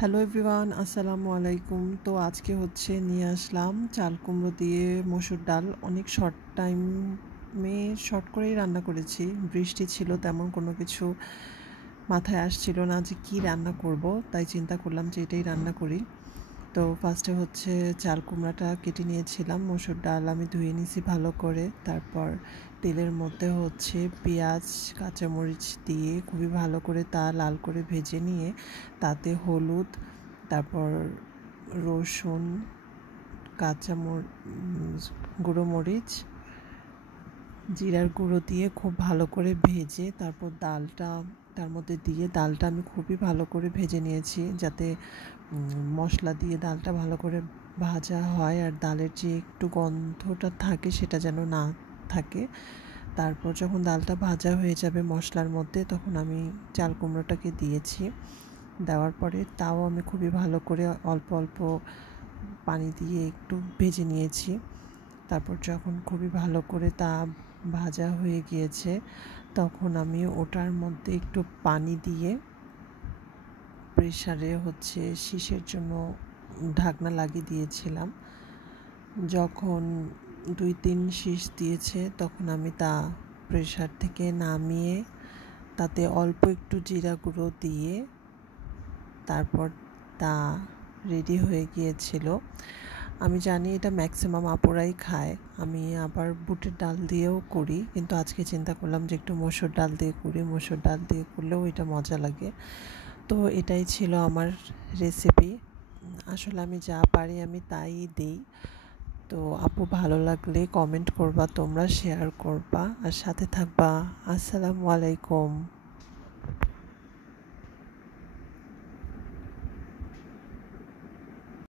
Hello everyone, আসসালামু আলাইকুম। তো আজকে নিয়ে আসলাম চাল কুমড়ো দিয়ে মসুর ডাল। অনেক শর্ট করেই রান্না করেছি। বৃষ্টি ছিল, তেমন কোনো কিছু মাথায় আসছিল না যে কী রান্না করব, তাই চিন্তা করলাম যে এটাই রান্না করি। তো ফার্স্টে চাল কুমড়াটা কেটে নিয়েছিলাম, মসুর ডাল আমি ধুয়ে নিয়েছি ভালো করে। তারপর তেলের মধ্যে পেঁয়াজ কাঁচামরিচ দিয়ে খুবই ভালো করে তা লাল করে ভেজে নিয়ে তাতে হলুদ, তারপর রসুন, গুঁড়ো মরিচ, জিরার গুঁড়ো দিয়ে খুব ভালো করে ভেজে তারপর ডালটা তার মধ্যে দিয়ে ডালটা আমি খুবই ভালো করে ভেজে নিয়েছি, যাতে মশলা দিয়ে ডালটা ভালো করে ভাজা হয় আর ডালের যে একটু গন্ধটা থাকে সেটা যেন না থাকে। তারপর যখন ডালটা ভাজা হয়ে যাবে মশলার মধ্যে, তখন আমি চাল কুমড়োটাকে দিয়েছি। দেওয়ার পরে তাও আমি খুবই ভালো করে অল্প অল্প পানি দিয়ে একটু ভেজে নিয়েছি। তারপর যখন খুবই ভালো করে তা ভাজা হয়ে গিয়েছে, তখন আমি ওটার মধ্যে একটু পানি দিয়ে প্রেসারে শীষের জন্য ঢাকনা লাগিয়ে দিয়েছিলাম। যখন 2-3 শীষ দিয়েছে, তখন আমি তা প্রেসার থেকে নামিয়ে তাতে অল্প একটু জিরা গুঁড়ো দিয়ে তারপর তা রেডি হয়ে গিয়েছিল। আমি জানি এটা ম্যাক্সিমাম আপুরাই খায়, আমি আবার বুটের ডাল দিয়েও করি, কিন্তু আজকে চিন্তা করলাম যে একটু মসুর ডাল দিয়ে করি। মসুর ডাল দিয়ে করলেও এটা মজা লাগে। তো এটাই ছিল আমার রেসিপি। আসলে আমি যা পারি আমি তাই দিই। তো আপু, ভালো লাগলে কমেন্ট করবা, তোমরা শেয়ার করবা আর সাথে থাকবা। আসসালামু আলাইকুম।